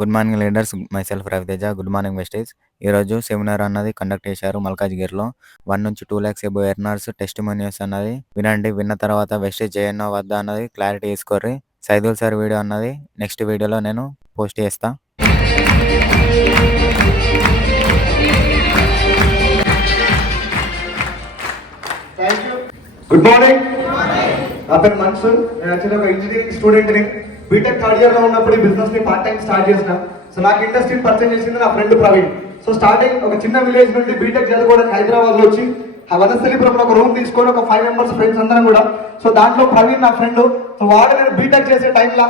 Good morning leaders. Myself Raviteja. Good morning వెస్టేజ్. ఈరోజు seminar అన్నది కండక్ట్ చేశారు మల్కాజ్గిరిలో. 1-2 lakhs ఎబో ఎర్నర్స్ టెస్టిమోనియల్స్ అన్నది వినండి. విన్న తర్వాత వెస్టేజ్ చేయనో వద్దా అన్నది క్లారిటీ తీసుకోర్రి. సైదుల్ సార్ వీడియో అన్నది నెక్స్ట్ వీడియోలో నేను పోస్ట్ చేస్తా. Good morning. నా పేరు మన్సూర్. నేను యాక్చువల్లీ ఒక ఇంజనీరింగ్ స్టూడెంట్ని. బీటెక్ థర్డ్ ఇయర్లో ఉన్నప్పుడు ఈ బిజినెస్ని పార్ట్ టైం స్టార్ట్ చేసిన. సో నాకు ఇండస్ట్రీని పరిచయం చేసింది నా ఫ్రెండ్ ప్రవీణ్. సో స్టార్టింగ్ ఒక చిన్న విలేజ్ నుండి బీటెక్ చదువుకోవడానికి హైదరాబాద్లో వచ్చి ఆ వనస్థలిపురంలో ఒక రూమ్ తీసుకొని ఒక 5 members ఫ్రెండ్స్ అందరం కూడా. సో దాంట్లో ప్రవీణ్ నా ఫ్రెండ్. సో వాడు నేను బీటెక్ చేసే టైంలో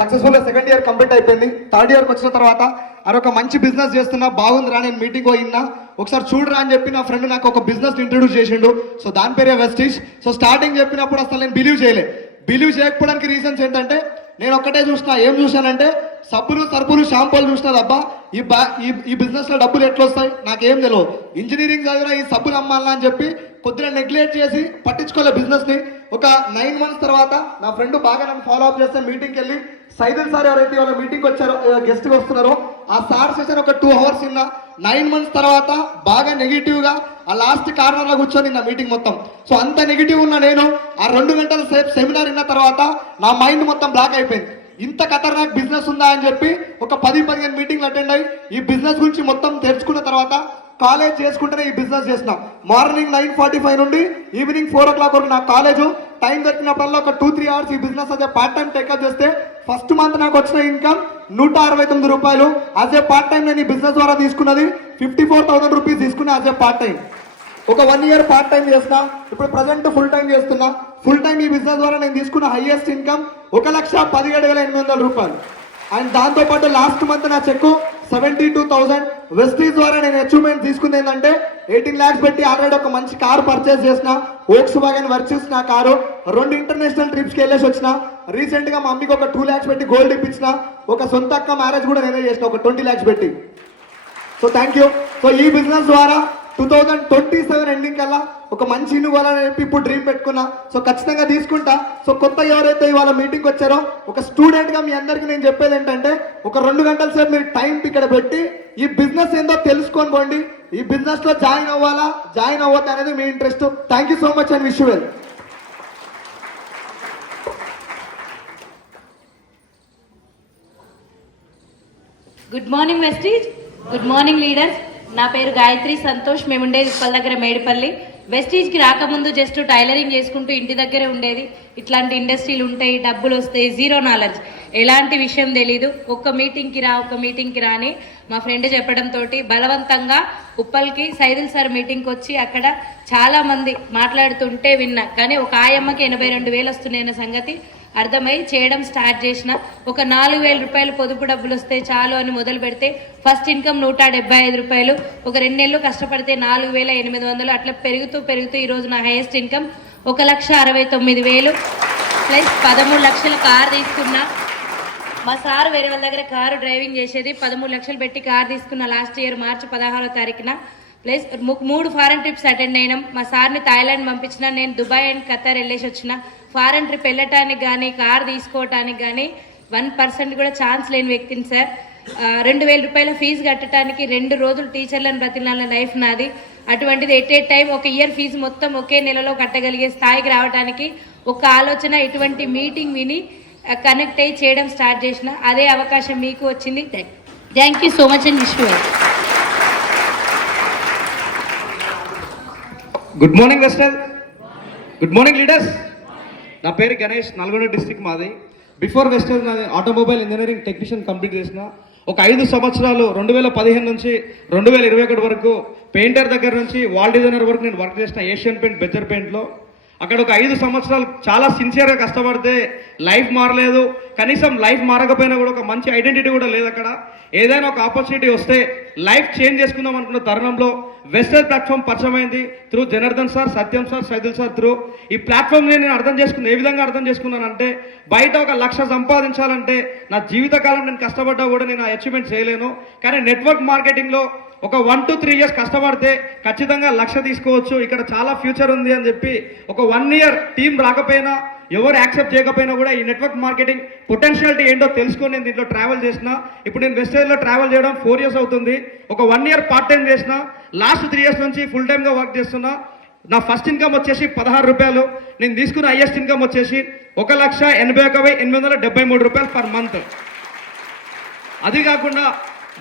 సక్సెస్ఫుల్గా సెకండ్ ఇయర్ కంప్లీట్ అయిపోయింది. థర్డ్ ఇయర్కి వచ్చిన తర్వాత అదొక మంచి బిజినెస్ చేస్తున్నా, బాగుందిరా, నేను మీటింగ్ పోయినా, ఒకసారి చూడరా అని చెప్పి నా ఫ్రెండ్ నాకు ఒక బిజినెస్ ఇంట్రడ్యూస్ చేసిండు. సో దాని పేరే వెస్టీజ్. సో స్టార్టింగ్ చెప్పినప్పుడు అసలు నేను బిలీవ్ చేయకపోవడానికి రీజన్స్ ఏంటంటే, నేను ఒక్కటే చూసిన. ఏం చూసానంటే సబ్బులు, సరుపులు, షాంపూలు చూసిన. అబ్బా ఈ బిజినెస్లో డబ్బులు ఎట్లా వస్తాయి నాకేం తెలియదు. ఇంజనీరింగ్ చదివిన ఈ సబ్బులు అమ్మాలా అని చెప్పి కొద్దిగా నెగ్లెక్ట్ చేసి పట్టించుకోలే బిజినెస్ని. ఒక 9 months తర్వాత నా ఫ్రెండ్ బాగా నన్ను ఫాలో అప్ చేస్తే మీటింగ్కి వెళ్ళి సైదుల్ సార్ ఎవరైతే వాళ్ళ మీటింగ్కి వచ్చారో, గెస్ట్గా వస్తున్నారో, ఆ సార్ సెషన్ ఒక 2 hours విన్నా. 9 months తర్వాత బాగా నెగిటివ్గా ఆ లాస్ట్ కార్నర్లో కూర్చొని నా మీటింగ్ మొత్తం. సో అంత నెగిటివ్ ఉన్న నేను ఆ 2 గంటల సేపు సెమినార్ విన్న తర్వాత నా మైండ్ మొత్తం బ్లాక్ అయిపోయింది. ఇంత ఖతర్నాక్ బిజినెస్ ఉందా అని చెప్పి ఒక 10-15 మీటింగ్లు అటెండ్ అయ్యి ఈ బిజినెస్ గురించి మొత్తం తెలుసుకున్న తర్వాత కాలేజ్ చేసుకుంటేనే ఈ బిజినెస్ చేసిన. మార్నింగ్ 9:45 నుండి ఈవినింగ్ 4 o'clock వరకు నా కాలేజు. టైం దొరికినప్పుడల్లా ఒక 2-3 hours ఈ బిజినెస్ అదే పార్ట్ టైం టేకప్ చేస్తే ఫస్ట్ మంత్ నాకు వచ్చిన ఇన్కమ్ 169 రూపాయలు. యాజ్ ఏ పార్ట్ టైం నేను ఈ బిజినెస్ ద్వారా తీసుకున్నది 54,000 రూపీస్ తీసుకున్నా యాజ్ ఏ పార్ట్ టైం. ఒక 1 year పార్ట్ టైం చేస్తున్నా. ఇప్పుడు ప్రజెంట్ ఫుల్ టైం చేస్తున్నా. ఫుల్ టైం ఈ బిజినెస్ ద్వారా నేను తీసుకున్న హైయెస్ట్ ఇన్కమ్ 1,17,800 రూపాయలు. అండ్ దాంతోపాటు లాస్ట్ మంత్ నా చెక్కు 72,000. వెస్టీజ్ ద్వారా నేను అచీవ్మెంట్ తీసుకుంది ఏంటంటే 18 lakhs పెట్టి ఆల్రెడీ ఒక మంచి కారు పర్చేస్ చేసిన. వోక్స్ వ్యాగన్ వర్సెస్ నా కారు. 2 international ట్రిప్స్కి వెళ్ళేసి వచ్చిన. రీసెంట్గా మా మమ్మీకి ఒక 2 lakhs పెట్టి గోల్డ్ ఇప్పించిన. ఒక సొంత అక్క మ్యారేజ్ కూడా నేనే చేసిన ఒక 20 lakhs పెట్టి. So thank you. సో ఈ బిజినెస్ ద్వారా 2027 ఎండింగ్ కల్లా ఒక మంచి ఇల్లు కొనాలని చెప్పి ఇప్పుడు డ్రీమ్ పెట్టుకున్నా. సో ఖచ్చితంగా తీసుకుంటా. సో కొత్త ఎవరైతే ఇవాళ మీటింగ్కి వచ్చారో ఒక స్టూడెంట్గా మీ అందరికీ నేను చెప్పేది ఏంటంటే, ఒక 2 గంటల సేపు మీరు టైం ఇక్కడ పెట్టి ఈ బిజినెస్ ఏందో తెలుసుకొని పోండి. ఈ బిజినెస్లో జాయిన్ అవ్వాలా, జాయిన్ అవ్వద్దు అనేది మీ interest. Thank you so much and wish you well. Good morning Vestige. Good morning leaders. నా పేరు గాయత్రి సంతోష్. మేము ఉండేది ఉప్పల్ దగ్గర మేడిపల్లి. వెస్టీజ్కి రాకముందు జస్ట్ టైలరింగ్ చేసుకుంటూ ఇంటి దగ్గరే ఉండేది. ఇట్లాంటి ఇండస్ట్రీలు ఉంటాయి, డబ్బులు వస్తాయి, జీరో నాలెడ్జ్, ఎలాంటి విషయం తెలీదు. ఒక్క మీటింగ్కి రాని మా ఫ్రెండ్ చెప్పడంతో బలవంతంగా ఉప్పల్కి సైదుల్ సార్ మీటింగ్కి వచ్చి అక్కడ చాలామంది మాట్లాడుతుంటే విన్నా. కానీ ఒక ఆయమ్మకి 82,000 వస్తున్నాయన్న సంగతి అర్థమై చేయడం స్టార్ట్ చేసిన. ఒక 4,000 రూపాయలు పొదుపు డబ్బులు వస్తే చాలు అని మొదలు పెడితే ఫస్ట్ ఇన్కమ్ 175 రూపాయలు. ఒక 2 నెలలు కష్టపడితే 4,800. అట్లా పెరుగుతూ ఈరోజు నా హైయెస్ట్ ఇన్కమ్ 1,69,000 ప్లస్ 13 లక్షల కారు తీసుకున్నా. మా సార్ వేరే వాళ్ళ దగ్గర కారు డ్రైవింగ్ చేసేది. 13 లక్షలు పెట్టి కారు తీసుకున్న లాస్ట్ ఇయర్ మార్చి 16వ తారీఖున. ప్లస్ 3 ఫారెన్ ట్రిప్స్ అటెండ్ అయినాం. మా సార్ని థాయిలాండ్ పంపించిన. నేను దుబాయ్ అండ్ ఖతార్ వెళ్ళేసి వచ్చిన. ఫారెన్ ట్రిప్ వెళ్ళటానికి కానీ కార్ తీసుకోవటానికి కానీ 1% కూడా ఛాన్స్ లేని వ్యక్తిని సార్. 2,000 రూపాయల ఫీజు కట్టడానికి 2 రోజులు టీచర్లను బతిలాల లైఫ్ నాది. అటువంటిది ఎట్ ఏ టైం ఒక ఇయర్ ఫీజు మొత్తం ఒకే నెలలో కట్టగలిగే స్థాయికి రావడానికి ఒక ఆలోచన, ఇటువంటి మీటింగ్ విని కనెక్ట్ అయ్యి చేయడం స్టార్ట్ చేసిన. అదే అవకాశం మీకు వచ్చింది. Thank you so much and wish you. Good morning Vestige. Good morning leaders. నా పేరు గణేష్. నల్గొండ డిస్ట్రిక్ట్ మాది. బిఫోర్ వెస్టర్ నాది ఆటోమొబైల్ ఇంజనీరింగ్ టెక్నీషియన్ కంప్లీట్ చేసిన. ఒక 5 సంవత్సరాలు 2015 నుంచి 2021 వరకు పెయింటర్ దగ్గర నుంచి వాల్ డిజైనర్ వరకు నేను వర్క్ చేసిన ఏషియన్ పెయింట్, బెజర్ పెయింట్లో. అక్కడ ఒక 5 సంవత్సరాలు చాలా సిన్సియర్గా కష్టపడితే లైఫ్ మారలేదు. కనీసం లైఫ్ మారకపోయినా కూడా ఒక మంచి ఐడెంటిటీ కూడా లేదు అక్కడ. ఏదైనా ఒక ఆపర్చునిటీ వస్తే లైఫ్ చేంజ్ చేసుకుందాం అనుకున్న తరుణంలో వెస్టర్ ప్లాట్ఫామ్ పరిచయమైంది. త్రూ జనార్దన్ సార్, సత్యం సార్, సైదుల్ సార్ త్రూ ఈ ప్లాట్ఫామ్ని నేను ఏ విధంగా అర్థం చేసుకున్నానంటే, బయట ఒక 1,00,000 సంపాదించాలంటే నా జీవితకాలం నేను కష్టపడ్డా కూడా నేను ఆ అచీవ్మెంట్ చేయలేను. కానీ నెట్వర్క్ మార్కెటింగ్లో ఒక 1 to 3 years కష్టపడితే ఖచ్చితంగా 1,00,000 తీసుకోవచ్చు. ఇక్కడ చాలా ఫ్యూచర్ ఉంది అని చెప్పి ఒక 1 year టీం రాకపోయినా ఎవరు యాక్సెప్ట్ చేయకపోయినా కూడా ఈ నెట్వర్క్ మార్కెటింగ్ పొటెన్షియాలిటీ ఏంటో తెలుసుకొని నేను దీంట్లో ట్రావెల్ చేసిన. ఇప్పుడు నేను వెస్టేజ్లో ట్రావెల్ చేయడం 4 years అవుతుంది. ఒక 1 year పార్ట్ టైం చేసిన, లాస్ట్ 3 years నుంచి ఫుల్ టైమ్గా వర్క్ చేస్తున్నా. నా ఫస్ట్ ఇన్కమ్ వచ్చేసి 16 రూపాయలు. నేను తీసుకున్న హైయెస్ట్ ఇన్కమ్ వచ్చేసి 1,81,873 రూపాయలు పర్ మంత్. అది కాకుండా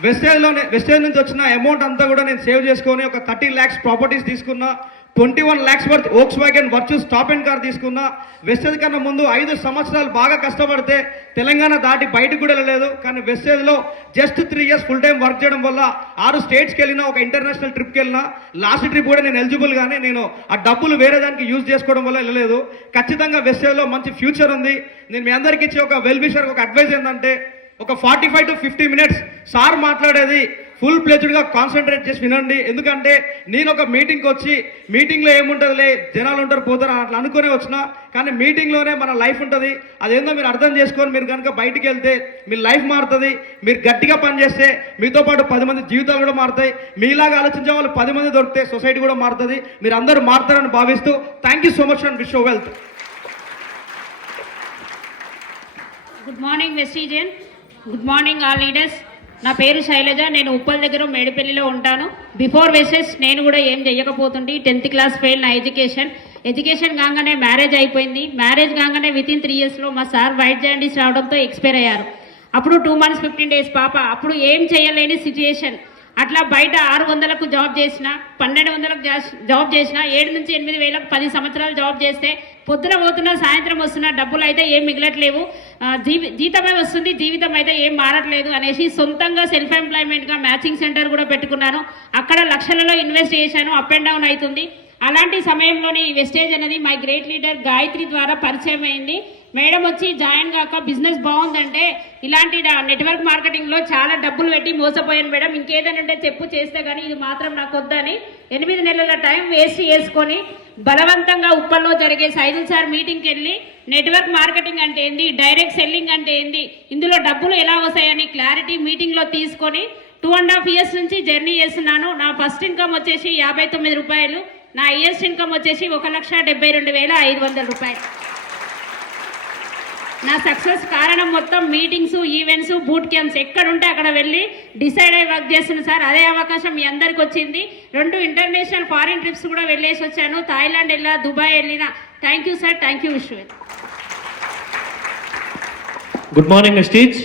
వెస్టేజ్ నుంచి వచ్చిన అమౌంట్ అంతా కూడా నేను సేవ్ చేసుకొని ఒక 30 lakhs ప్రాపర్టీస్ తీసుకున్నా. 21 lakhs worth Volkswagen virtues top and car తీసుకున్నా. వెస్టేజ్ కన్నా ముందు 5 సంవత్సరాలు బాగా కష్టపడితే తెలంగాణ దాటి బయటకు కూడా వెళ్ళలేదు. కానీ వెస్టేజ్లో just 3 years full time work చేయడం వల్ల 6 స్టేట్స్కి వెళ్ళినా, ఒక ఇంటర్నేషనల్ ట్రిప్కి వెళ్ళినా. లాస్ట్ ట్రిప్ కూడా నేను ఎలిజిబుల్ కానీ నేను ఆ డబ్బులు వేరే దానికి యూజ్ చేసుకోవడం వల్ల వెళ్ళలేదు. ఖచ్చితంగా వెస్టేజ్లో మంచి ఫ్యూచర్ ఉంది. నేను మీ అందరికీ ఇచ్చే ఒక వెల్ విషర్ ఒక అడ్వైజ్ ఏంటంటే, ఒక 45 to 50 minutes సార్ మాట్లాడేది ఫుల్ ప్లేజ్డ్గా కాన్సన్ట్రేట్ చేసి వినండి. ఎందుకంటే నేను ఒక మీటింగ్కి వచ్చి మీటింగ్లో ఏముంటుందిలే, జనాలు ఉంటారు పోతారు అట్లా అనుకునే వచ్చిన. కానీ మీటింగ్లోనే మన లైఫ్ ఉంటుంది. అదేందో మీరు అర్థం చేసుకొని మీరు కనుక బయటికి వెళ్తే మీ లైఫ్ మారుతుంది. మీరు గట్టిగా పనిచేస్తే మీతో పాటు 10 మంది జీవితాలు కూడా మారుతాయి. మీలాగా ఆలోచించే వాళ్ళు 10 మంది దొరికితే సొసైటీ కూడా మారుతుంది. మీరు అందరూ మారుతారని భావిస్తూ thank you so much and wish you wealth. Good morning Vestigian, good morning all leaders. నా పేరు శైలజ, నేను ఉప్పల్ దగ్గర మేడిపల్లిలో ఉంటాను. బిఫోర్ వెసెస్ నేను కూడా ఏం చేయకపోతుండే, 10th class ఫెయిల్ నా ఎడ్యుకేషన్ కాగానే మ్యారేజ్ అయిపోయింది. మ్యారేజ్ కాగానే within 3 yearsలో మా సార్ వైట్ జాండీస్ రావడంతో ఎక్స్పైర్ అయ్యారు. అప్పుడు 2 months 15 days పాప. అప్పుడు ఏం చేయలేని సిచ్యుయేషన్. అట్లా బయట 600కు జాబ్ చేసిన, 1200కు జాబ్ చేసిన, 7 నుంచి 8 వేలకు 10 సంవత్సరాలు జాబ్ చేస్తే పొద్దున పోతున్నా సాయంత్రం వస్తున్నా డబ్బులు అయితే ఏం మిగలట్లేవు, జీతమే వస్తుంది, జీవితం అయితే ఏం మారట్లేదు అనేసి సొంతంగా సెల్ఫ్ ఎంప్లాయ్మెంట్గా మ్యాచింగ్ సెంటర్ కూడా పెట్టుకున్నాను. అక్కడ లక్షలలో ఇన్వెస్ట్ చేశాను. అప్ అండ్ డౌన్ అవుతుంది. అలాంటి సమయంలోనే ఈ వెస్టేజ్ అనేది మై గ్రేట్ లీడర్ గాయత్రి ద్వారా పరిచయం అయింది. మేడం వచ్చి జాయిన్ కాక బిజినెస్ బాగుందంటే, ఇలాంటి నెట్వర్క్ మార్కెటింగ్లో చాలా డబ్బులు పెట్టి మోసపోయాను మేడం, ఇంకేదైనా ఉంటే చెప్పు చేస్తే కానీ ఇది మాత్రం నాకు వద్దని 8 నెలల టైం వేస్ట్ చేసుకొని బలవంతంగా ఉప్పల్లో జరిగే సైదుల్ సార్ మీటింగ్కి వెళ్ళి నెట్వర్క్ మార్కెటింగ్ అంటే ఏంది, డైరెక్ట్ సెల్లింగ్ అంటే ఏంది, ఇందులో డబ్బులు ఎలా వస్తాయని క్లారిటీ మీటింగ్లో తీసుకొని 2.5 years నుంచి జర్నీ చేస్తున్నాను. నా ఫస్ట్ ఇన్కమ్ వచ్చేసి 59 రూపాయలు. నా హైయెస్ట్ ఇన్కమ్ వచ్చేసి 1,72,500 రూపాయలు. నా సక్సెస్ కారణం మొత్తం మీటింగ్స్, ఈవెంట్స్, బూట్ క్యాంప్స్ ఎక్కడుంటే అక్కడ వెళ్ళి డిసైడ్ అయ్యి వర్క్ చేస్తున్నాను సార్. అదే అవకాశం మీ అందరికి వచ్చింది. 2 ఇంటర్నేషనల్ ఫారిన్ ట్రిప్స్ కూడా వెళ్ళేసి వచ్చాను. థాయిలాండ్ వెళ్ళా, దుబాయ్ వెళ్ళినా. Thank you sir, thank you Vishwa. Good morning Vestige,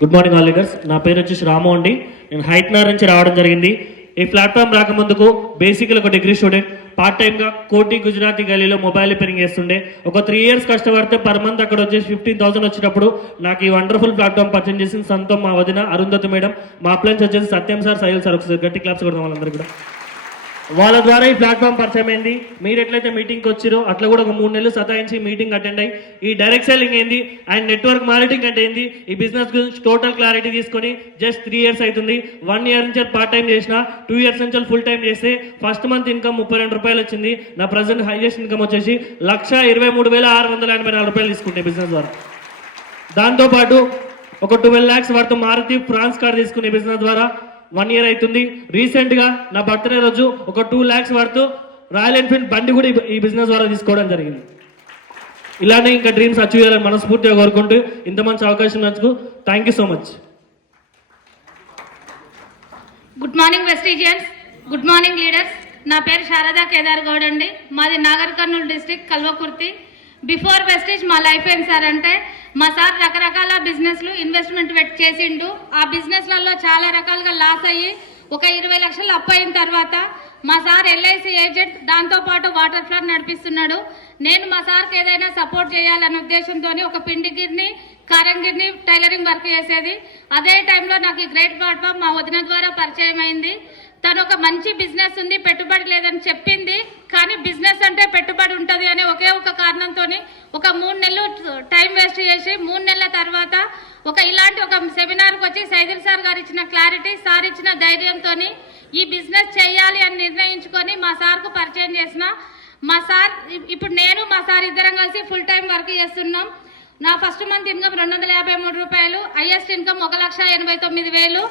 good morning all leaders. నా పేరు వచ్చేసి రాము అండి. నేను హైట్నర్ నుంచి రావడం జరిగింది. ఈ ప్లాట్ఫామ్ రాకముందుకు బేసిక్గా ఒక డిగ్రీ స్టూడెంట్, పార్ట్ టైమ్గా కోటి గుజరాతీ గలీలో మొబైల్ రిపేరింగ్ చేస్తుండే. ఒక 3 years కష్టపడితే పర్ మంత్ అక్కడ వచ్చేసి 15,000 వచ్చినప్పుడు నాకు ఈ వండర్ఫుల్ ప్లాట్ఫామ్ పరిచయం చేసిన సొంతం మా వదిన అరుంధతి మేడం, మా అప్లైన్స్ వచ్చేసి సత్యం సార్, సైల్ సార్. ఒకసారి గట్టి క్లాప్స్ కొడతాం వాళ్ళందరూ కూడా. వాళ్ళ ద్వారా ఈ ప్లాట్ఫామ్ పరిచయం అయింది. మీరు ఎట్లయితే మీటింగ్కి వచ్చారో అట్లా కూడా ఒక 3 నెలలు సతాయించి మీటింగ్ అటెండ్ అయ్యి ఈ డైరెక్ట్ సెల్లింగ్ ఏంది అండ్ నెట్వర్క్ మార్కెటింగ్ అంటే ఏంది, ఈ బిజినెస్ గురించి టోటల్ క్లారిటీ తీసుకొని జస్ట్ 3 years అవుతుంది. 1 year నుంచి పార్ట్ టైం చేసిన, 2 years నుంచి ఫుల్ టైం చేస్తే ఫస్ట్ మంత్ ఇన్కమ్ 32 రూపాయలు వచ్చింది. నా ప్రజెంట్ హైయెస్ట్ ఇన్కమ్ వచ్చేసి 1,23,684 రూపాయలు తీసుకుంటే బిజినెస్ ద్వారా. దాంతోపాటు ఒక 12 lakhs worth Maruti Fronx car తీసుకునే బిజినెస్ ద్వారా 1 year అవుతుంది. రీసెంట్గా నా బర్త్డే రోజు ఒక 2 lakhs వర్త్ రాయల్ ఎన్ఫీల్డ్ బండి కూడా ఈ బిజినెస్ ద్వారా తీసుకోవడం జరిగింది. ఇలానే ఇంకా డ్రీమ్స్ అచీవ్ చేయాలని మనస్ఫూర్తిగా కోరుకుంటూ ఇంత మంచి అవకాశం ఇచ్చినందుకు thank you so much. Good morning వెస్టీజియన్స్, good morning leaders. నా పేరు శారదా కేదార్ గౌడ్ అండి. మాది Nagar Kurnool district Kalwakurthy. Before Vestige మా లైఫ్ ఏం సార్ అంటే, మా సార్ రకరకాల బిజినెస్లు ఇన్వెస్ట్మెంట్ చేసిండు. ఆ బిజినెస్లలో చాలా రకాలుగా లాస్ అయ్యి ఒక 20 లక్షలు అప్పు అయిన తర్వాత మా సార్ ఎల్ఐసి ఏజెంట్, దాంతోపాటు వాటర్ ఫ్లడ్ నడిపిస్తున్నాడు. నేను మా సార్కి ఏదైనా సపోర్ట్ చేయాలనే ఉద్దేశంతో ఒక పిండిగిరిని, కారంగిరిని టైలరింగ్ వర్క్ చేసేది. అదే టైంలో నాకు ఈ గ్రేట్ ప్లాట్ఫామ్ మా వదిన ద్వారా పరిచయం అయింది. తను ఒక మంచి బిజినెస్ ఉంది, పెట్టుబడి లేదని చెప్పింది. కానీ బిజినెస్ అంటే పెట్టుబడి ఉంటుంది అనే ఒకే ఒక కారణంతో ఒక 3 నెలలు టైం వేస్ట్ చేసి 3 నెలల తర్వాత ఇలాంటి ఒక సెమినార్కి వచ్చి సైదుల్ సార్ గారు ఇచ్చిన క్లారిటీ, సార్ ఇచ్చిన ధైర్యంతో ఈ బిజినెస్ చేయాలి అని నిర్ణయించుకొని మా సార్కు పరిచయం చేసిన. మా సార్ ఇప్పుడు నేను మా సార్ ఇద్దరం కలిసి ఫుల్ టైం వర్క్ చేస్తున్నాం. నా ఫస్ట్ మంత్ ఇన్కమ్ 253 రూపాయలు, హైయెస్ట్ ఇన్కమ్ 1,89,000.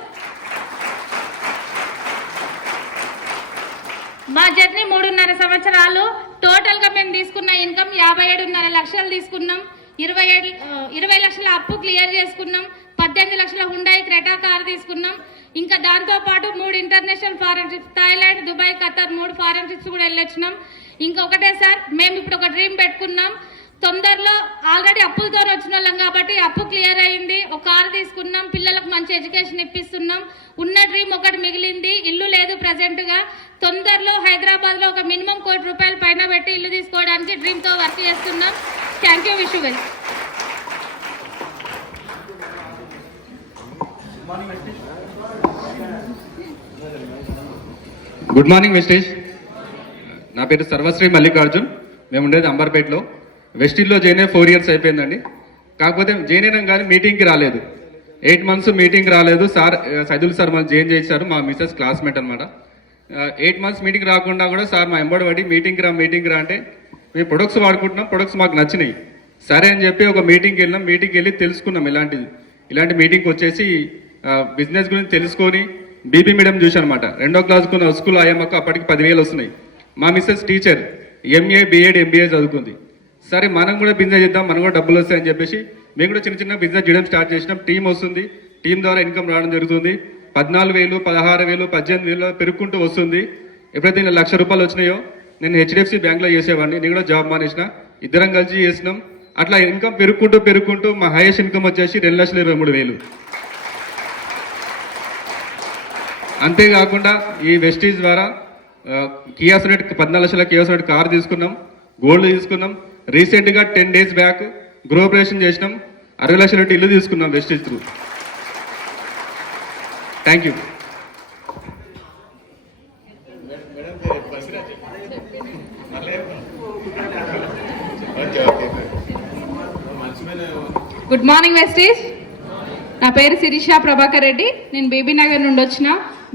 మా జర్నీ 3.5 సంవత్సరాలు. టోటల్గా మేము తీసుకున్న ఇన్కమ్ 57.5 లక్షలు తీసుకున్నాం. 20 లక్షల అప్పు క్లియర్ చేసుకున్నాం. 18 లక్షల హుండాయి క్రెటా కార్ తీసుకున్నాం. ఇంకా దాంతోపాటు 3 international foreign trips, Thailand, Dubai, Qatar 3 foreign trips కూడా వెళ్ళొచ్చినాం. ఇంకొకటే సార్, మేము ఇప్పుడు ఒక డ్రీమ్ పెట్టుకున్నాం. తొందరలో ఆల్రెడీ అప్పులతో వచ్చిన వాళ్ళం కాబట్టి అప్పు క్లియర్ అయింది. ఒక కారు తీసుకున్నాం, పిల్లలకు మంచి ఎడ్యుకేషన్ ఇప్పిస్తున్నాం. ఉన్న డ్రీమ్ ఒకటి మిగిలింది, ఇల్లు లేదు ప్రజెంట్గా. తొందరలో హైదరాబాద్లో ఒక మినిమం ₹1 కోటి పైన పెట్టి ఇల్లు తీసుకోవడానికి డ్రీమ్తో వర్క్ చేస్తున్నాం. Thank you. Wish you well. Good morning Vestige. నా పేరు సర్వశ్రీ మల్లికార్జున్. మేము ఉండేది అంబర్పేటలో. వెస్టీజ్లో జాయిన్ అయ్యి 4 ఇయర్స్ అయిపోయిందండి. కాకపోతే జాయిన్ అయినాం కానీ మీటింగ్కి రాలేదు. 8 మంత్స్ మీటింగ్ రాలేదు. సార్ సైదుల్ సార్ మనం జాయిన్ చేశారు, మా మిస్సెస్ క్లాస్మేట్ అనమాట. 8 మంత్స్ మీటింగ్ రాకుండా కూడా సార్ మా ఎంబడి పడి మీటింగ్కి రా అంటే మేము ప్రొడక్ట్స్ వాడుకుంటున్నాం, ప్రొడక్ట్స్ మాకు నచ్చినాయి. సరే అని చెప్పి ఒక మీటింగ్కి వెళ్ళాం. మీటింగ్కి వెళ్ళి తెలుసుకున్నాం ఇలాంటి మీటింగ్కి వచ్చేసి బిజినెస్ గురించి తెలుసుకొని బీబీ మీడియం చూసాను అనమాట. 2వ క్లాస్కున్న స్కూల్ అయ్యమ్మకు అప్పటికి 10,000 వస్తున్నాయి. మా missus teacher, MA, B.Ed, MBA చదువుకుంది. సరే మనం కూడా బిజినెస్ చేద్దాం, మనం కూడా డబ్బులు వస్తాయని చెప్పేసి మేము కూడా చిన్న బిజినెస్ చేయడం స్టార్ట్ చేసినాం. టీం వస్తుంది, టీం ద్వారా ఇన్కమ్ రావడం జరుగుతుంది. 14,000, 16,000, 18,000 పెరుగుకుంటూ వస్తుంది. ఎప్పుడైతే నేను ₹1,00,000 వచ్చినాయో నేను HDFC బ్యాంక్లో చేసేవాడిని. నేను కూడా జాబ్ మానేసిన, ఇద్దరం కలిసి చేసినాం. అట్లా ఇన్కమ్ పెరుగుకుంటూ మా హైయెస్ట్ ఇన్కమ్ వచ్చేసి 2,23,000. అంతేకాకుండా ఈ వెస్టీజ్ ద్వారా కియా సొనెట్ 14 లక్షల కియా సొనెట్ కార్ తీసుకున్నాం, గోల్డ్ తీసుకున్నాం. రీసెంట్గా 10 days బ్యాక్ గృహప్రవేశం చేసినాం. 60 లక్షల ఇల్లు తీసుకున్నాం Vestige through. Thank you. Good morning Vestige. నా పేరు శిరీష ప్రభాకర్ రెడ్డి. నేను బీబీ నగర్ నుండి వచ్చిన.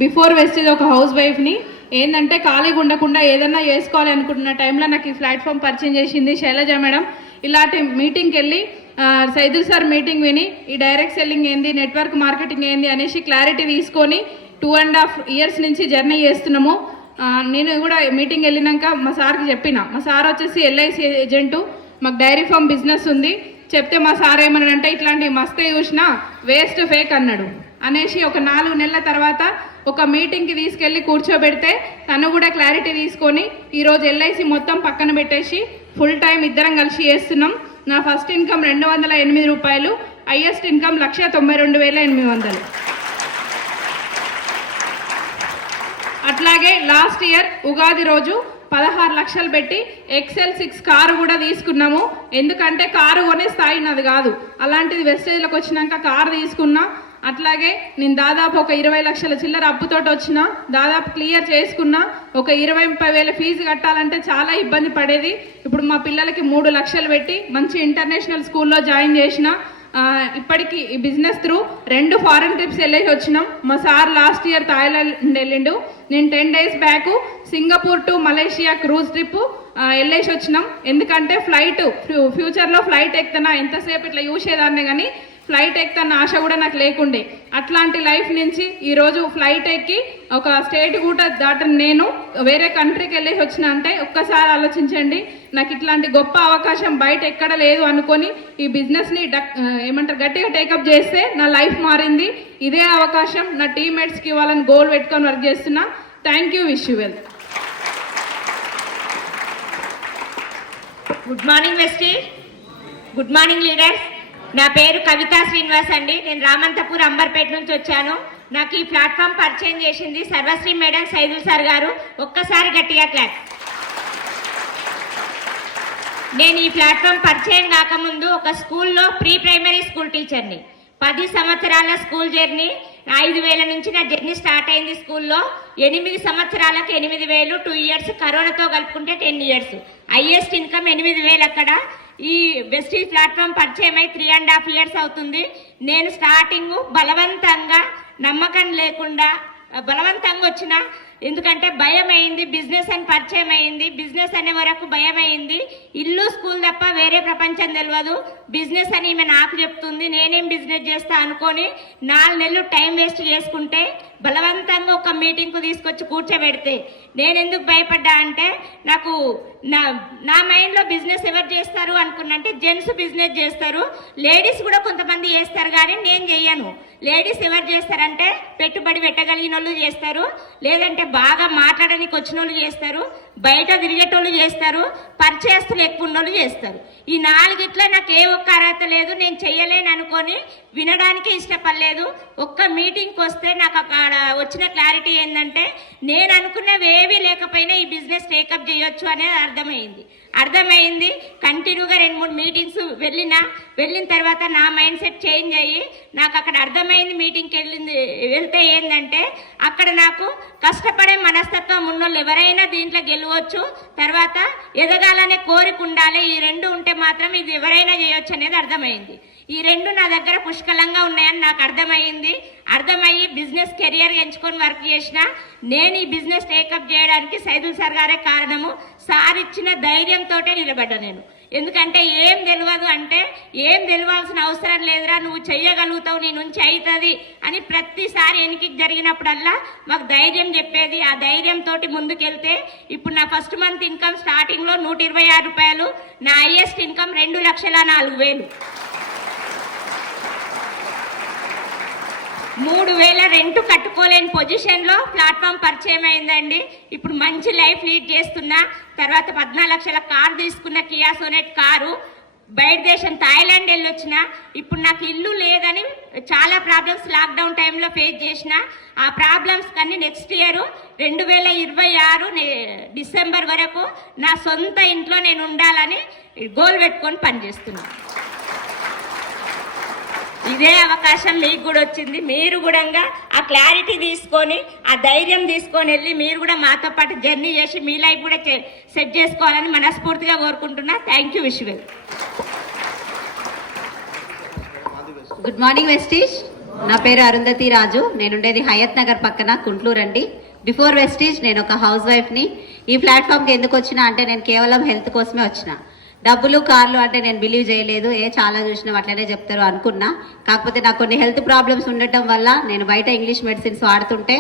బిఫోర్ వెస్టీజ్ ఒక హౌస్ వైఫ్ని. ఏంటంటే ఖాళీగా ఉండకుండా ఏదన్నా చేసుకోవాలి అనుకుంటున్న టైంలో నాకు ఈ ప్లాట్ఫామ్ పరిచయం చేసింది శైలజ మేడం. ఇలాంటి మీటింగ్కి వెళ్ళి సైదుల్ సార్ మీటింగ్ విని ఈ డైరెక్ట్ సెల్లింగ్ ఏంది, నెట్వర్క్ మార్కెటింగ్ ఏంది అనేసి క్లారిటీ తీసుకొని 2.5 years నుంచి జర్నీ చేస్తున్నాము. నేను కూడా మీటింగ్ వెళ్ళినాక మా సార్కి చెప్పిన. మా సార్ వచ్చేసి LIC ఏజెంటు, మాకు డైరీ ఫామ్ బిజినెస్ ఉంది. చెప్తే మా సార్ ఏమన్నాడంటే ఇట్లాంటివి మస్తే చూసినా వేస్ట్ ఫేక్ అన్నాడు అనేసి ఒక 4 నెలల తర్వాత ఒక మీటింగ్కి తీసుకెళ్ళి కూర్చోబెడితే తను కూడా క్లారిటీ తీసుకొని ఈరోజు LIC మొత్తం పక్కన పెట్టేసి ఫుల్ టైం ఇద్దరం కలిసి చేస్తున్నాం. నా ఫస్ట్ ఇన్కమ్ ₹208, హైయెస్ట్ ఇన్కమ్ ₹192,800. అట్లాగే లాస్ట్ ఇయర్ ఉగాది రోజు 16 లక్షలు పెట్టి XL 6 కారు కూడా తీసుకున్నాము. ఎందుకంటే కారు కొనే స్థాయి నాది కాదు, అలాంటిది వెస్టేజ్లోకి వచ్చినాక కారు తీసుకున్నా. అట్లాగే నేను దాదాపు ఒక 20 లక్షల చిల్లర అప్పుతోటి వచ్చిన, దాదాపు క్లియర్ చేసుకున్నా. ఒక 20,000 ఫీజు కట్టాలంటే చాలా ఇబ్బంది పడేది. ఇప్పుడు మా పిల్లలకి 3 లక్షలు పెట్టి మంచి ఇంటర్నేషనల్ స్కూల్లో జాయిన్ చేసిన. ఇప్పటికి ఈ బిజినెస్ త్రూ 2 ఫారెన్ ట్రిప్స్ వెళ్ళేసి వచ్చినాం. మా సార్ లాస్ట్ ఇయర్ థాయిలాండ్ వెళ్ళిండు. నేను 10 days back Singapore to Malaysia cruise trip వెళ్ళేసి వచ్చినాం. ఎందుకంటే ఫ్యూచర్లో ఫ్లైట్ ఎక్కుతున్నా, ఎంతసేపు ఇట్లా చూసేదాన్నే కానీ ఫ్లైట్ ఎక్కుతున్న ఆశ కూడా నాకు లేకుండే. అట్లాంటి లైఫ్ నుంచి ఈరోజు ఫ్లైట్ ఎక్కి ఒక స్టేట్ కూడా దాటని నేను వేరే కంట్రీకి వెళ్ళేసి వచ్చిన అంటే ఒక్కసారి ఆలోచించండి. నాకు ఇట్లాంటి గొప్ప అవకాశం బయట ఎక్కడ లేదు అనుకొని ఈ బిజినెస్ని గట్టిగా టేకప్ చేస్తే నా లైఫ్ మారింది. ఇదే అవకాశం నా టీమ్మేట్స్కి ఇవ్వాలని గోల్ పెట్టుకొని వర్క్ చేస్తున్నా. Thank you. Wish you well. Good morning Vestige. Good morning leaders. నా పేరు కవితా శ్రీనివాస్ అండి. నేను రామంతపూర్ అంబర్పేట నుంచి వచ్చాను. నాకు ఈ ప్లాట్ఫామ్ పరిచయం చేసింది సర్వశ్రీ మేడం, సైదుల్ సార్ గారు. ఒక్కసారి గట్టిగా క్లాస్. నేను ఈ ప్లాట్ఫామ్ పరిచయం కాకముందు ఒక స్కూల్లో ప్రీ ప్రైమరీ స్కూల్ టీచర్ని. 10 సంవత్సరాల స్కూల్ జర్నీ. 5,000 నుంచి నా జర్నీ స్టార్ట్ అయింది స్కూల్లో. 8 సంవత్సరాలకు 8,000, 2 years కరోనాతో కలుపుకుంటే 10 years. హైయెస్ట్ ఇన్కమ్ 8,000 అక్కడ. ఈ వెస్టీజ్ ప్లాట్ఫామ్ పరిచయం అయి 3.5 years అవుతుంది. నేను స్టార్టింగ్ బలవంతంగా, నమ్మకం లేకుండా బలవంతంగా వచ్చిన. ఎందుకంటే భయం అయింది, బిజినెస్ అని పరిచయం అయింది. బిజినెస్ అనే వరకు భయం అయింది. ఇల్లు స్కూల్ తప్ప వేరే ప్రపంచం తెలియదు. బిజినెస్ అని ఈమె నాకు చెప్తుంది, నేనేం బిజినెస్ చేస్తా అనుకొని 4 నెలలు టైం వేస్ట్ చేసుకుంటే బలవంతంగా ఒక మీటింగ్కు తీసుకొచ్చి కూర్చోబెడితే నేను ఎందుకు భయపడ్డా అంటే నాకు నా మైండ్లో బిజినెస్ ఎవరు చేస్తారు అనుకున్నంటే జెంట్స్ బిజినెస్ చేస్తారు, లేడీస్ కూడా కొంతమంది చేస్తారు, కానీ నేను చెయ్యను. లేడీస్ ఎవరు చేస్తారంటే పెట్టుబడి పెట్టగలిగిన వాళ్ళు చేస్తారు, లేదంటే బాగా మాట్లాడడానికి వచ్చిన వాళ్ళు చేస్తారు, బయట తిరిగేటోళ్ళు చేస్తారు, పరిచయస్తులు ఎక్కువ ఉన్నోళ్ళు చేస్తారు. ఈ నాలుగిట్లో నాకు ఏ ఒక్క అర్హత లేదు, నేను చెయ్యలేను అనుకొని వినడానికి ఇష్టపడలేదు. ఒక్క మీటింగ్కి వస్తే నాకు అక్కడ వచ్చిన క్లారిటీ ఏంటంటే నేను అనుకున్నవి ఏవీ లేకపోయినా ఈ బిజినెస్ టేకప్ చేయొచ్చు అనేది అర్థమైంది. కంటిన్యూగా 2-3 మీటింగ్స్ వెళ్ళిన తర్వాత నా మైండ్ సెట్ చేంజ్ అయ్యి నాకు అక్కడ అర్థమైంది. మీటింగ్కి వెళ్తే ఏంటంటే అక్కడ నాకు కష్టపడే మనస్తత్వం ఉన్నోళ్ళు ఎవరైనా దీంట్లో గెలవచ్చు, తర్వాత ఎదగాలనే కోరిక ఉండాలి. ఈ 2 ఉంటే మాత్రం ఇది ఎవరైనా చేయొచ్చు అనేది అర్థమైంది. ఈ 2 నా దగ్గర పుష్కలంగా ఉన్నాయని నాకు అర్థమయ్యి బిజినెస్ కెరియర్ ఎంచుకొని వర్క్ చేసిన. నేను ఈ బిజినెస్ టేకప్ చేయడానికి సైదుల్ సార్ గారే కారణము. సార్ ఇచ్చిన ధైర్యంతో నిలబడ్డా నేను. ఎందుకంటే ఏం తెలియదు అంటే ఏం తెలియాల్సిన అవసరం లేదురా, నువ్వు చెయ్యగలుగుతావు, నీ నుంచి అవుతుంది అని ప్రతిసారి ఎన్నిక జరిగినప్పుడల్లా మాకు ధైర్యం చెప్పేది. ఆ ధైర్యంతో ముందుకెళ్తే ఇప్పుడు నా ఫస్ట్ మంత్ ఇన్కమ్ స్టార్టింగ్లో 126 రూపాయలు, నా హైయెస్ట్ ఇన్కమ్ 2,04,000. 3,000 రెంట్ కట్టుకోలేని పొజిషన్లో ప్లాట్ఫామ్ పరిచయం అయిందండి. ఇప్పుడు మంచి లైఫ్ లీడ్ చేస్తున్నా. తర్వాత 14 లక్షల కారు తీసుకున్న, కియా సోనెట్ కారు. బయట దేశం థాయిలాండ్ వెళ్ళొచ్చిన. ఇప్పుడు నాకు ఇల్లు లేదని చాలా ప్రాబ్లమ్స్ లాక్డౌన్ టైంలో ఫేస్ చేసిన. ఆ ప్రాబ్లమ్స్ కానీ నెక్స్ట్ ఇయర్ 2026 డిసెంబర్ వరకు నా సొంత ఇంట్లో నేను ఉండాలని గోల్ పెట్టుకొని పనిచేస్తున్నాను. ఇదే అవకాశం మీకు కూడా వచ్చింది. మీరు కూడా ఆ క్లారిటీ తీసుకొని, ఆ ధైర్యం తీసుకొని వెళ్ళి మీరు కూడా మాతో పాటు జర్నీ చేసి మీ లైఫ్ కూడా సెట్ చేసుకోవాలని మనస్ఫూర్తిగా కోరుకుంటున్నా. Thank you. Wish well. Good morning Vestige. నా పేరు అరుంధతి రాజు. నేను ఉండేది హయత్ నగర్ పక్కన కుంట్లూరు అండి. బిఫోర్ వెస్టీజ్ నేను ఒక హౌస్ వైఫ్ని. ఈ ప్లాట్ఫామ్కి ఎందుకు వచ్చినా అంటే నేను కేవలం హెల్త్ కోసమే వచ్చిన. డబ్బులు కార్లు అంటే నేను బిలీవ్ చేయలేదు. చాలా చూసినా అట్లనే చెప్తారు అనుకున్నా. కాకపోతే నాకు కొన్ని హెల్త్ ప్రాబ్లమ్స్ ఉండటం వల్ల నేను బయట ఇంగ్లీష్ మెడిసిన్స్ వాడుతుంటే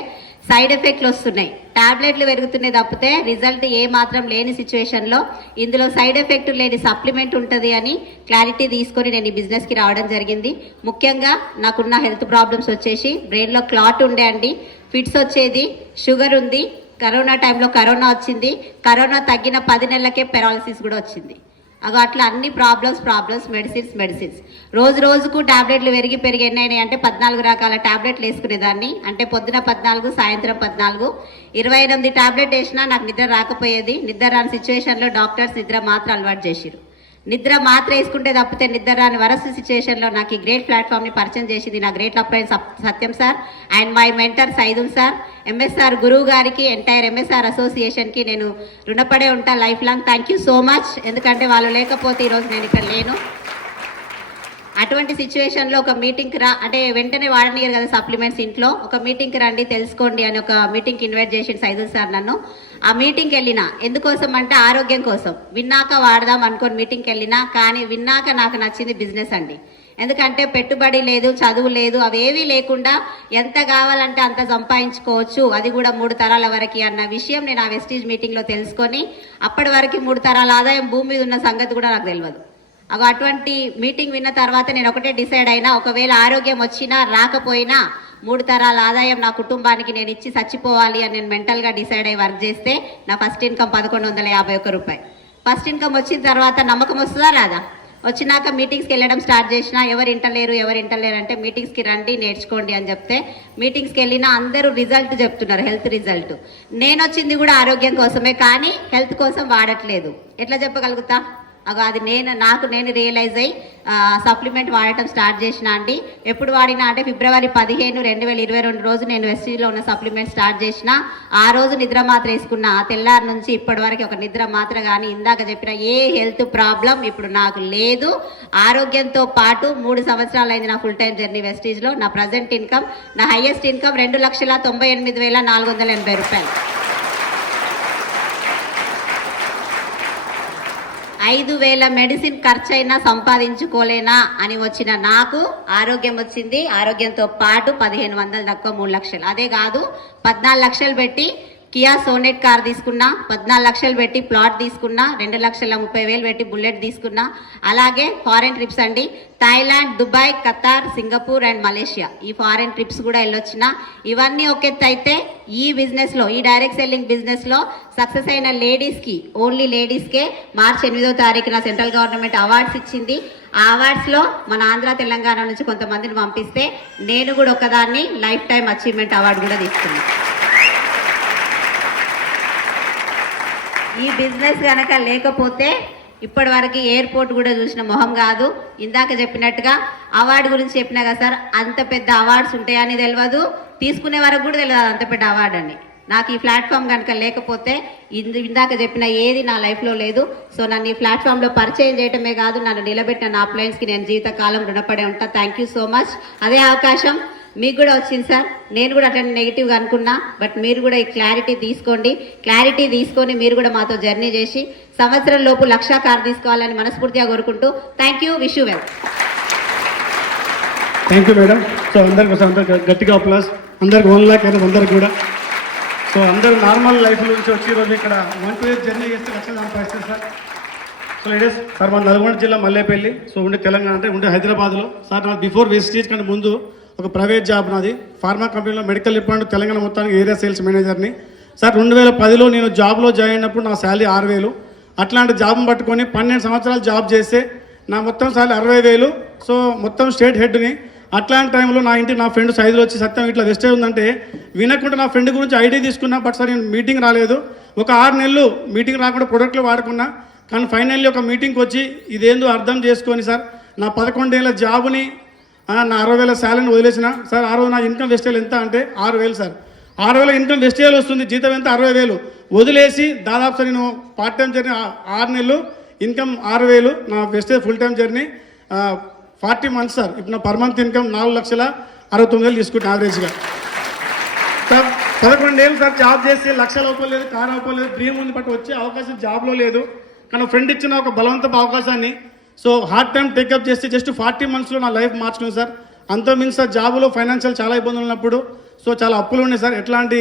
సైడ్ ఎఫెక్ట్లు వస్తున్నాయి. టాబ్లెట్లు పెరుగుతున్నాయి తప్పితే రిజల్ట్ ఏ మాత్రం లేని సిచ్యువేషన్లో ఇందులో సైడ్ ఎఫెక్ట్ లేని సప్లిమెంట్ ఉంటుంది అని క్లారిటీ తీసుకొని నేను ఈ బిజినెస్కి రావడం జరిగింది. ముఖ్యంగా నాకున్న హెల్త్ ప్రాబ్లమ్స్ వచ్చేసి బ్రెయిన్లో క్లాట్ ఉండే అండి, ఫిట్స్ వచ్చేది, షుగర్ ఉంది, కరోనా టైంలో కరోనా వచ్చింది, కరోనా తగ్గిన 10 నెలలకే పెరాలసిస్ కూడా వచ్చింది. అట్లా అన్ని ప్రాబ్లమ్స్ మెడిసిన్స్ రోజు రోజుకు టాబ్లెట్లు పెరిగి ఎన్నైనాయి అంటే 14 రకాల టాబ్లెట్లు వేసుకునేదాన్ని. అంటే పొద్దున 14, సాయంత్రం 14, 28 టాబ్లెట్ వేసినా నాకు నిద్ర రాకపోయేది. నిద్ర రాని సిచ్యువేషన్లో డాక్టర్స్ నిద్ర మాత్రం అలవాటు చేసిరు. నిద్ర మాత్ర వేసుకుంటే తప్పితే నిద్ర రాని వరస్ట్ సిచ్యువేషన్లో నాకు ఈ గ్రేట్ ప్లాట్ఫామ్ని పరిచయం చేసింది నా great upline Satyam sir and my mentor Saidul sir, MSR గురువు గారికి, ఎంటైర్ ఎంఎస్ఆర్ అసోసియేషన్కి నేను రుణపడే ఉంటా life long. Thank you so much. ఎందుకంటే వాళ్ళు లేకపోతే ఈరోజు నేను ఇక్కడ లేను. అటువంటి సిచ్యువేషన్లో ఒక మీటింగ్కి అంటే వెంటనే వాడనియరు కదా సప్లిమెంట్స్ ఇంట్లో. ఒక మీటింగ్కి రండి తెలుసుకోండి అని ఒక మీటింగ్కి ఇన్వైట్ చేసి సైదుల్ సార్ నన్ను. ఆ మీటింగ్కి వెళ్ళిన ఎందుకోసం అంటే ఆరోగ్యం కోసం. విన్నాక వాడదాం అనుకొని మీటింగ్కి వెళ్ళినా, కానీ విన్నాక నాకు నచ్చింది బిజినెస్ అండి. ఎందుకంటే పెట్టుబడి లేదు, చదువు లేదు, అవేవీ లేకుండా ఎంత కావాలంటే అంత సంపాదించుకోవచ్చు, అది కూడా 3 తరాల వరకు అన్న విషయం నేను ఆ వెస్టీజ్ మీటింగ్లో తెలుసుకొని అప్పటి వరకు 3 తరాల ఆదాయం భూమి మీద ఉన్న సంగతి కూడా నాకు తెలియదు. అటువంటి మీటింగ్ విన్న తర్వాత నేను ఒకటే డిసైడ్ అయినా, ఒకవేళ ఆరోగ్యం వచ్చినా రాకపోయినా 3 తరాల ఆదాయం నా కుటుంబానికి నేను ఇచ్చి చచ్చిపోవాలి అని నేను మెంటల్గా డిసైడ్ అయ్యి వర్క్ చేస్తే నా ఫస్ట్ ఇన్కమ్ 1,151 రూపాయలు. ఫస్ట్ ఇన్కమ్ వచ్చిన తర్వాత నమ్మకం వస్తుందా రాదా? వచ్చినాక మీటింగ్స్కి వెళ్ళడం స్టార్ట్ చేసిన. ఎవరు ఇంటలేరు అంటే మీటింగ్స్కి రండి నేర్చుకోండి అని చెప్తే మీటింగ్స్కి వెళ్ళినా అందరూ రిజల్ట్ చెప్తున్నారు, హెల్త్ రిజల్ట్. నేను వచ్చింది కూడా ఆరోగ్యం కోసమే, కానీ హెల్త్ కోసం వాడట్లేదు. ఎట్లా చెప్పగలుగుతా? అది నేను రియలైజ్ అయ్యి సప్లిమెంట్ వాడటం స్టార్ట్ చేసిన అండి. ఎప్పుడు వాడినా అంటే ఫిబ్రవరి 15, 2022 రోజు నేను వెస్టీజ్లో ఉన్న సప్లిమెంట్ స్టార్ట్ చేసిన. ఆ రోజు నిద్ర మాత్ర వేసుకున్న. ఆ తెల్లారి నుంచి ఇప్పటి వరకు ఒక నిద్ర మాత్ర కానీ ఇందాక చెప్పిన ఏ హెల్త్ ప్రాబ్లం ఇప్పుడు నాకు లేదు. ఆరోగ్యంతో పాటు 3 సంవత్సరాలు అయింది నా ఫుల్ టైం జర్నీ వెస్టీజ్లో. నా ప్రజెంట్ ఇన్కమ్, నా హైయెస్ట్ ఇన్కమ్ 2,98,480 రూపాయలు. 5,000 మెడిసిన్ ఖర్చైనా సంపాదించుకోలేనా అని వచ్చిన నాకు ఆరోగ్యం వచ్చింది. ఆరోగ్యంతో పాటు 1,500 తక్కువ 3 లక్షలు. అదే కాదు 14 లక్షలు పెట్టి కియా సోనెట్ కార్ తీసుకున్నా, 14 లక్షలు పెట్టి ప్లాట్ తీసుకున్నా, 2,30,000 పెట్టి బుల్లెట్ తీసుకున్నా. అలాగే ఫారెన్ ట్రిప్స్ అండి, Thailand, Dubai, Qatar, Singapore and Malaysia, ఈ ఫారెన్ ట్రిప్స్ కూడా వెళ్ళొచ్చిన. ఇవన్నీ ఒక ఎత్తు అయితే ఈ బిజినెస్లో, ఈ డైరెక్ట్ సెల్లింగ్ బిజినెస్లో సక్సెస్ అయిన లేడీస్కి, ఓన్లీ లేడీస్కే మార్చి 8వ తారీఖున సెంట్రల్ గవర్నమెంట్ అవార్డ్స్ ఇచ్చింది. ఆ అవార్డ్స్లో మన ఆంధ్ర తెలంగాణ నుంచి కొంతమందిని పంపిస్తే నేను కూడా ఒకదాన్ని లైఫ్ టైం అచీవ్మెంట్ అవార్డు కూడా తీసుకున్నాను. ఈ బిజినెస్ కనుక లేకపోతే ఇప్పటి వరకు ఎయిర్పోర్ట్ కూడా చూసిన మొహం కాదు. ఇందాక చెప్పినట్టుగా అవార్డు గురించి చెప్పినా కదా సార్, అంత పెద్ద అవార్డ్స్ ఉంటాయని తెలియదు, తీసుకునే వరకు కూడా తెలియదు అంత పెద్ద అవార్డు అని. నాకు ఈ ప్లాట్ఫామ్ కనుక లేకపోతే ఇందాక చెప్పిన ఏది నా లైఫ్లో లేదు. సో నన్ను ఈ ప్లాట్ఫామ్లో పరిచయం చేయటమే కాదు, నన్ను నిలబెట్టిన నా అప్లయన్స్కి నేను జీవితకాలం రుణపడే ఉంటా. Thank you so much. అదే అవకాశం మీకు కూడా వచ్చింది సార్. నేను కూడా అట్లా నెగిటివ్గా అనుకున్నా, బట్ మీరు కూడా ఈ క్లారిటీ తీసుకొని మీరు కూడా మాతో జర్నీ చేసి సంవత్సరం లోపు 1,00,000 కార్ తీసుకోవాలని మనస్ఫూర్తిగా కోరుకుంటూ thank you, wish you well. Thank you madam. So అందరికి గట్టిగా ప్లస్ అందరికి 1 లాక్ అయినా అందరికి కూడా. సో అందరూ నార్మల్ లైఫ్ నుంచి వచ్చి ఈరోజు ఇక్కడ 1 to 8 జర్నీ చేస్తే లక్షలు సంపాదిస్తారు సార్. సో లేడీస్ సార్, మన నల్గొండ జిల్లా మల్లేపల్లి, సో ఉండే తెలంగాణ అంటే ఉండే హైదరాబాద్లో సార్. నా బిఫోర్ వెస్టీజ్ కంటే ముందు ఒక ప్రైవేట్ జాబ్ నాది, ఫార్మా కంపెనీలో మెడికల్ డిపార్ట్మెంట్ తెలంగాణ మొత్తానికి ఏరియా సేల్స్ మేనేజర్ని సార్. 2010లో నేను జాబ్లో జాయిన్ అయినప్పుడు నా శాలరీ 6,000. అట్లాంటి జాబ్ని పట్టుకొని 12 సంవత్సరాలు జాబ్ చేస్తే నా మొత్తం శాలరీ 60,000. సో మొత్తం స్టేట్ హెడ్ని. అట్లాంటి టైంలో నా ఫ్రెండ్ సైజులో వచ్చి సత్యం ఇట్లా వెస్టేజ్ ఉందంటే వినకుండా నా ఫ్రెండ్ గురించి ఐడి తీసుకున్నా. బట్ సార్ నేను మీటింగ్ రాలేదు, ఒక 6 నెలలు మీటింగ్ రాకుండా ప్రొడక్ట్లు వాడుకున్నా. కానీ ఫైనల్లీ ఒక మీటింగ్కి వచ్చి ఇదేందో అర్థం చేసుకొని సార్ నా 11 ఏళ్ళ జాబ్ని, నా 60,000 శాలరీని వదిలేసిన సార్. ఆ రోజు నా ఇన్కమ్ వెస్టేజ్ ఎంత అంటే 6,000 సార్. 6,000 ఇన్కమ్ వెస్టేజ్ వస్తుంది, జీతం ఎంత 60,000 వదిలేసి దాదాపు సార్ నేను పార్ట్ టైం జర్నీ 6 నెలలు, ఇన్కమ్ 6,000, నా Vestige full time journey 40 months sir. ఇప్పుడు నా పర్ మంత్ ఇన్కమ్ 4,69,000 తీసుకుంటాను యావరేజ్గా సార్. 11 ఏళ్ళు సార్ జాబ్ చేసి 1,00,000 అవ్వలేదు, కారు అవ్వలేదు, డ్రీమ్ ఉంది, బట్ వచ్చే అవకాశం జాబ్లో లేదు. కానీ ఫ్రెండ్ ఇచ్చిన ఒక బలవంతపు అవకాశాన్ని సో హార్డ్ టైం టేకప్ చేస్తే జస్ట్ 40 మంత్స్లో నా లైఫ్ మార్చుకున్నాను సార్. అంతకుమించి సార్ జాబులో ఫైనాన్షియల్ చాలా ఇబ్బందులు ఉన్నప్పుడు సో చాలా అప్పులు ఉన్నాయి సార్. ఎట్లాంటి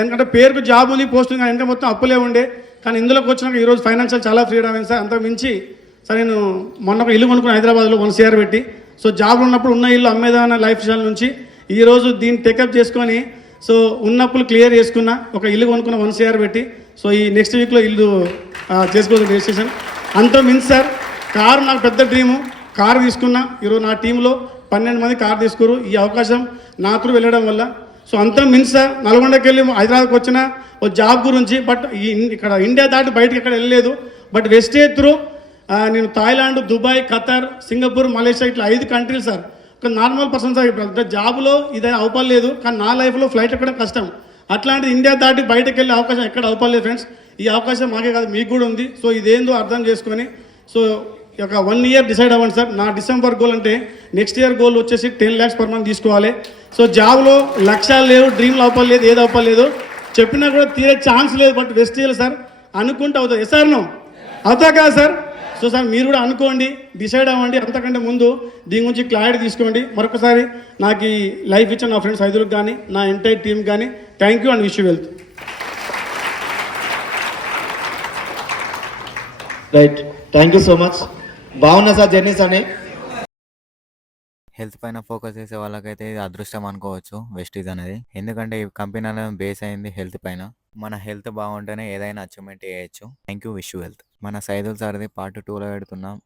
ఎందుకంటే పేరుకు జాబ్ ఉంది, పోస్ట్ ఉంది, కానీ ఇంకా మొత్తం అప్పులే ఉండే. కానీ ఇందులోకి వచ్చినాక ఈరోజు ఫైనాన్షియల్ చాలా ఫ్రీడమ్ అయింది సార్. అంతకుమించి సార్ నేను మొన్న ఒక ఇల్లు కొనుక్కున్నాను హైదరాబాద్లో 1 CR పెట్టి. సో జాబ్ ఉన్నప్పుడు ఉన్న ఇల్లు అమ్మేదాన్న లైఫ్ స్టైల్ నుంచి ఈరోజు దీన్ని టేకప్ చేసుకొని సో ఉన్నప్పుడు క్లియర్ చేసుకున్నా, ఒక ఇల్లు కొనుక్కున్న 1 CR పెట్టి. సో ఈ నెక్స్ట్ వీక్లో ఇల్లు చేసుకోవచ్చు రిజిస్ట్రేషన్. అంతకుమించి సార్ కారు నాకు పెద్ద డ్రీము, కారు తీసుకున్నా. ఈరోజు నా టీంలో 12 మంది కారు తీసుకురు. ఈ అవకాశం నా త్రూ వెళ్ళడం వల్ల. సో అంతకుమించి సార్ నల్గొండకి వెళ్ళి హైదరాబాద్కి వచ్చిన ఒక జాబ్ గురించి, బట్ ఇక్కడ ఇండియా దాటి బయటకి ఎక్కడ వెళ్ళలేదు. బట్ వెస్టేజ్ త్రూ నేను Thailand, Dubai, Qatar, Singapore, Malaysia ఇట్లా 5 కంట్రీలు సార్. ఒక నార్మల్ పర్సన్ సార్ ఇప్పుడు జాబ్లో ఇది అవపడలేదు, కానీ నా లైఫ్లో ఫ్లైట్ ఎక్కడం కష్టం. అట్లాంటిది ఇండియా దాటి బయటకు వెళ్ళే అవకాశం ఎక్కడ అవపడలేదు ఫ్రెండ్స్. ఈ అవకాశం మాకే కాదు మీకు కూడా ఉంది. సో ఇదేందో అర్థం చేసుకొని సో ఒక 1 ఇయర్ డిసైడ్ అవ్వండి సార్. నా డిసెంబర్ గోల్ అంటే నెక్స్ట్ ఇయర్ గోల్ వచ్చేసి 10 lakhs పర్ మంత్ తీసుకోవాలి. సో జాబ్లో లక్ష్యాలు లేవు, డ్రీమ్లు అవ్వలేదు, ఏది అవ్వలేదు, చెప్పినా కూడా తీరే ఛాన్స్ లేదు. బట్ వెస్టేజ్ సార్ అనుకుంటే అవుతుంది. ఎస్ సార్ నో అవుతా కదా సార్. సో సార్ మీరు కూడా అనుకోండి, డిసైడ్ అవ్వండి. అంతకంటే ముందు దీని గురించి క్లారిటీ తీసుకోండి. మరొకసారి నాకు ఈ లైఫ్ ఇచ్చిన నా ఫ్రెండ్స్ 5 కానీ నా ఎంటైర్ టీమ్ కానీ thank you and wish you wealth. Right, thank you so much. బాగున్నా సార్ జర్నీస్ అని. హెల్త్ పైన ఫోకస్ చేసే వాళ్ళకైతే ఇది అదృష్టం అనుకోవచ్చు వెస్టీజ్ అనేది. ఎందుకంటే ఈ కంపెనీ అనేది బేస్ అయింది హెల్త్ పైన. మన హెల్త్ బాగుంటేనే ఏదైనా అచీవ్మెంట్ చేయొచ్చు. Thank you, wish you health. మన సైదుల్ సార్ది పార్ట్ 2లో పెడుతున్నాం.